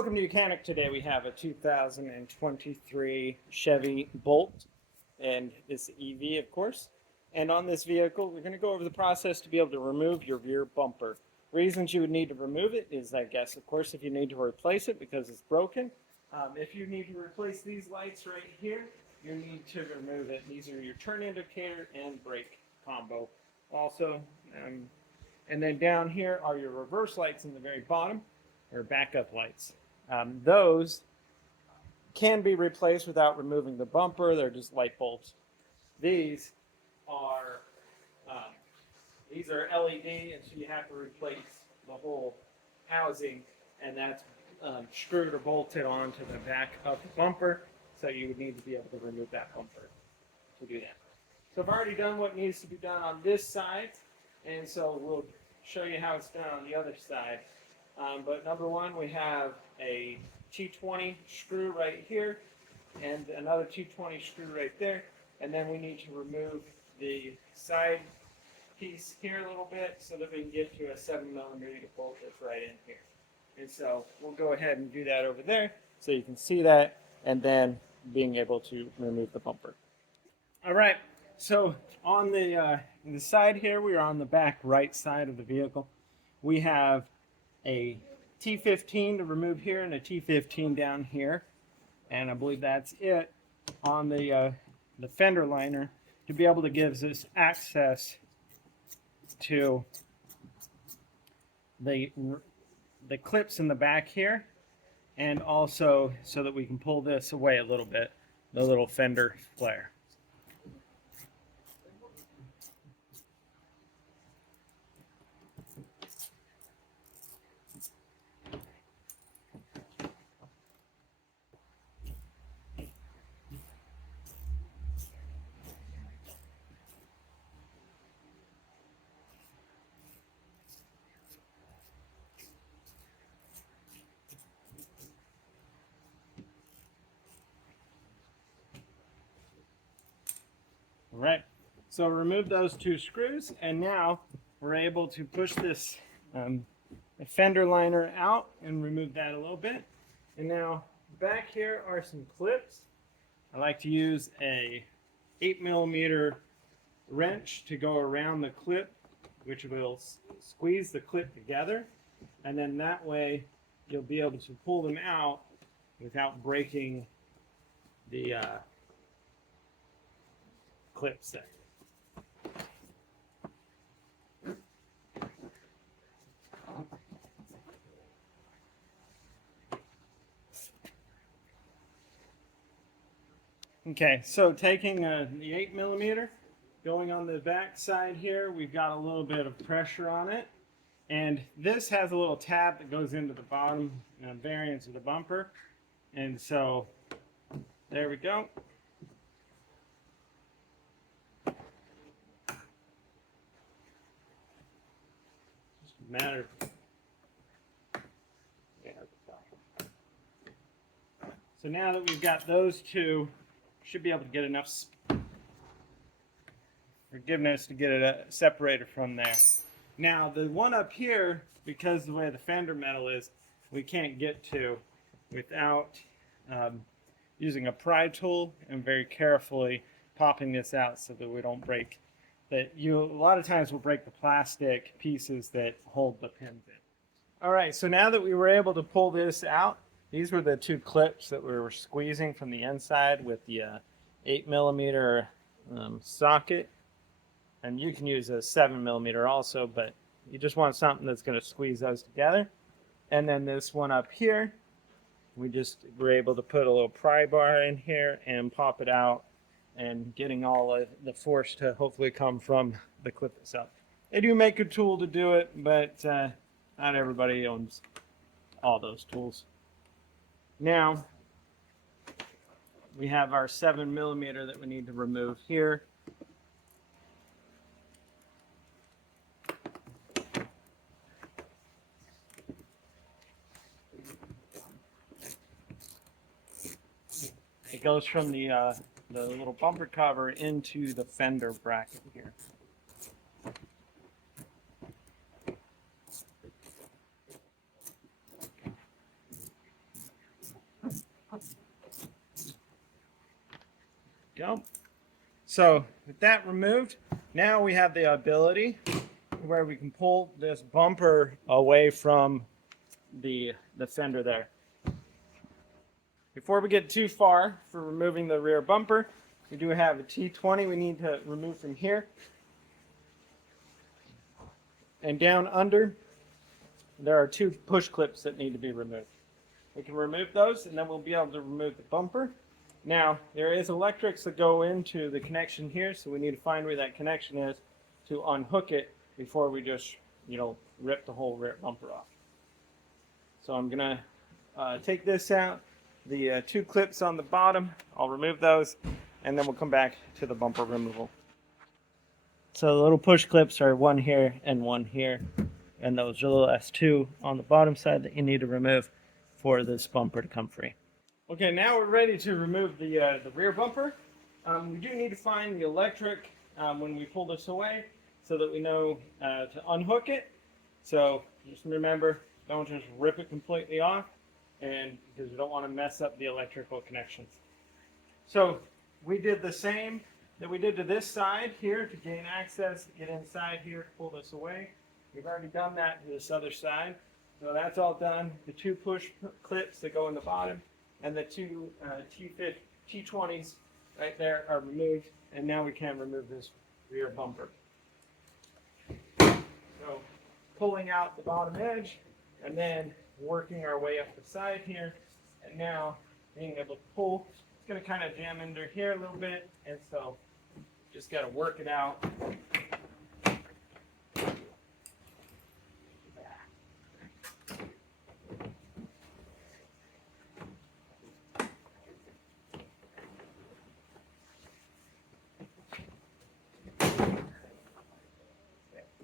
Welcome to Mechanic. Today we have a 2023 Chevy Bolt, and it's EV, of course. And on this vehicle, we're going to go over the process to be able to remove your rear bumper. Reasons you would need to remove it is, I guess, of course, if you need to replace it because it's broken. If you need to replace these lights right here, you need to remove it. These are your turn indicator and brake combo. Also, and then down here are your reverse lights in the very bottom, or backup lights. Those can be replaced without removing the bumper. They're just light bulbs. These are LED, and so you have to replace the whole housing, and that's screwed or bolted onto the back of the bumper. So you would need to be able to remove that bumper to do that. So I've already done what needs to be done on this side, and so we'll show you how it's done on the other side. But number one, we have a T20 screw right here and another T20 screw right there. And then we need to remove the side piece here a little bit so that we can get to a 7mm bolt that's right in here. And so we'll go ahead and do that over there so you can see that, and then being able to remove the bumper. All right, so on the side here, we are on the back right side of the vehicle. We have a T15 to remove here and a T15 down here, and I believe that's it on the fender liner to be able to give us access to the clips in the back here, and also so that we can pull this away a little bit, the little fender flare. All right, so remove those two screws, and now we're able to push this fender liner out and remove that a little bit. And now back here are some clips. I like to use a 8mm wrench to go around the clip, which will squeeze the clip together, and then that way you'll be able to pull them out without breaking the clips there. Okay, so taking the 8mm, going on the back side here, we've got a little bit of pressure on it, and this has a little tab that goes into the bottom variance of the bumper, and so there we go. Matter. So now that we've got those two, should be able to get enough forgiveness to get it separated from there. Now the one up here, because the way the fender metal is, we can't get to without using a pry tool and very carefully popping this out so that we don't break. That a lot of times will break the plastic pieces that hold the pins in. All right, so now that we were able to pull this out, these were the two clips that we were squeezing from the inside with the 8mm socket, and you can use a 7mm also, but you just want something that's going to squeeze those together. And then this one up here, we just were able to put a little pry bar in here and pop it out, and getting all of the force to hopefully come from the clip itself. They do make a tool to do it, but not everybody owns all those tools. Now, we have our 7mm that we need to remove here. It goes from the little bumper cover into the fender bracket here. go. So with that removed, now we have the ability where we can pull this bumper away from the fender there. Before we get too far for removing the rear bumper, we do have a T20 we need to remove from here. And down under, there are 2 push clips that need to be removed. We can remove those and then we'll be able to remove the bumper. Now, there is electrics that go into the connection here, so we need to find where that connection is to unhook it before we just, rip the whole rear bumper off. So I'm going to take this out, the 2 clips on the bottom, I'll remove those, and then we'll come back to the bumper removal. So the little push clips are one here and one here, and those little S2 on the bottom side that you need to remove for this bumper to come free. Okay, now we're ready to remove the rear bumper. We do need to find the electric when we pull this away so that we know to unhook it. So just remember, don't just rip it completely off, and because we don't want to mess up the electrical connections. So we did the same that we did to this side here to gain access, get inside here, pull this away. We've already done that to this other side. So that's all done. The 2 push clips that go in the bottom and the 2 T20s right there are removed, and now we can remove this rear bumper. So pulling out the bottom edge and then working our way up the side here, and now being able to pull. It's going to kind of jam under here a little bit, and so just got to work it out.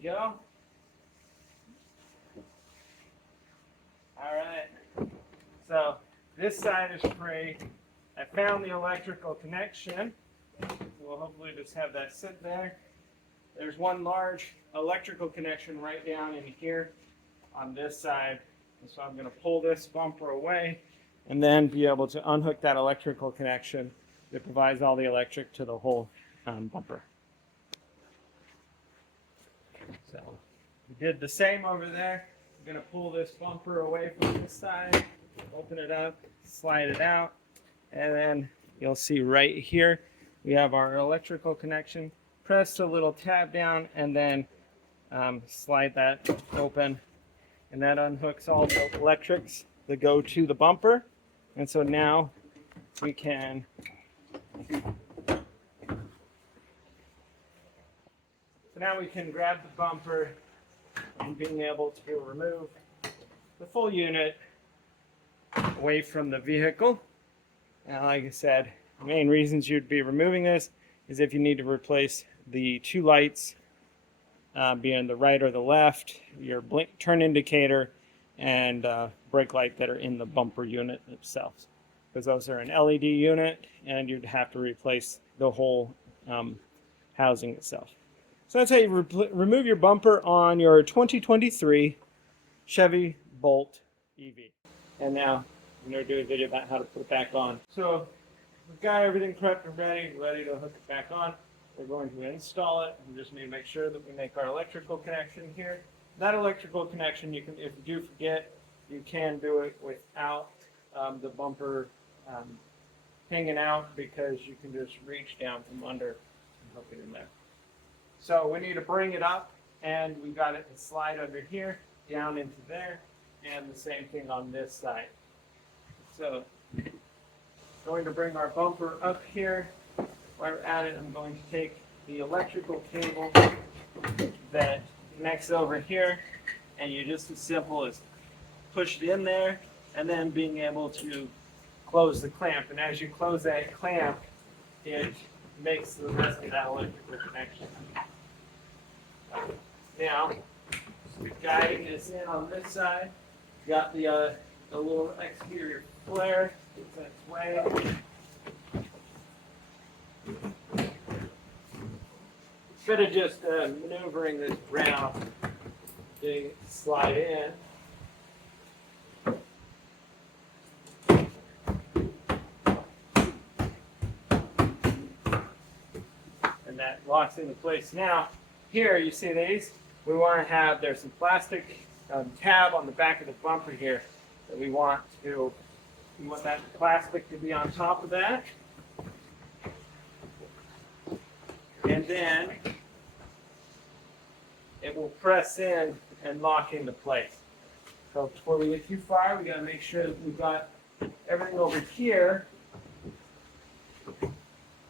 Go. All right. So this side is free. I found the electrical connection. We'll hopefully just have that sit there. There's one large electrical connection right down in here on this side. And so I'm going to pull this bumper away and then be able to unhook that electrical connection that provides all the electric to the whole bumper. So we did the same over there. I'm going to pull this bumper away from this side, open it up, slide it out, and then you'll see right here we have our electrical connection. Press the little tab down and then slide that open, and that unhooks all the electrics that go to the bumper. And so now we can grab the bumper and being able to remove the full unit away from the vehicle. And like I said, the main reasons you'd be removing this is if you need to replace the 2 lights, being the right or the left, your turn indicator, and brake light that are in the bumper unit itself. Because those are an LED unit, and you'd have to replace the whole housing itself. So that's how you remove your bumper on your 2023 Chevy Bolt EV. And now I'm going to do a video about how to put it back on. So we've got everything prepped and ready to hook it back on. We're going to install it. We just need to make sure that we make our electrical connection here. That electrical connection, you can, if you do forget, you can do it without the bumper hanging out, because you can just reach down from under and hook it in there. So we need to bring it up, and we got it to slide under here, down into there, and the same thing on this side. So going to bring our bumper up here. While we're at it, I'm going to take the electrical cable that connects over here, and you just as simple as push it in there, and then being able to close the clamp. And as you close that clamp, it makes the rest of that electrical connection. Now, guiding this in on this side, got the little exterior flare. It's its way. Instead of just maneuvering this around, they slide in. locks into place. Now, here you see these. We want to have, there's some plastic tab on the back of the bumper here that we want that plastic to be on top of that. And then it will press in and lock into place. So before we get too far, we got to make sure that we've got everything over here,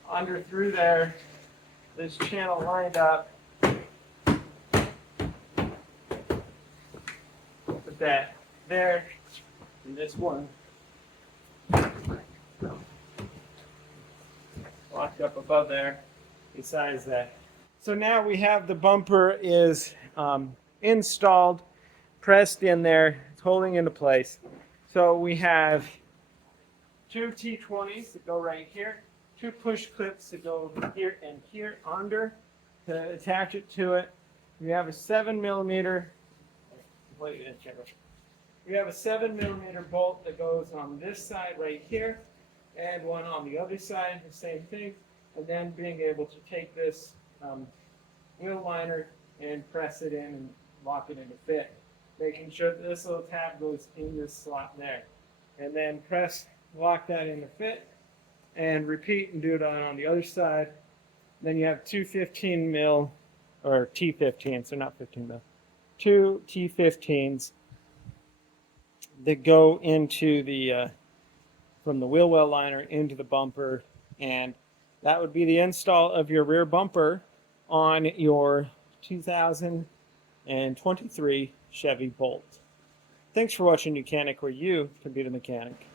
under through there, this channel lined up. Put that there, and this one locked up above there, besides that. So now we have the bumper is installed, pressed in there, it's holding into place. So we have two T20s that go right here, two push clips that go here and here under to attach it to it. We have a 7mm. We have a 7mm bolt that goes on this side right here, and one on the other side, the same thing. And then being able to take this wheel liner and press it in and lock it into fit. Making sure that this little tab goes in this slot there. And then lock that into fit, and repeat and do it on the other side. Then you have two 15mm, or T15s, so not 15mm, two T15s that go into the, from the wheel well liner into the bumper, and that would be the install of your rear bumper on your 2023 Chevy Bolt. Thanks for watching Mechanic, where you can be the mechanic.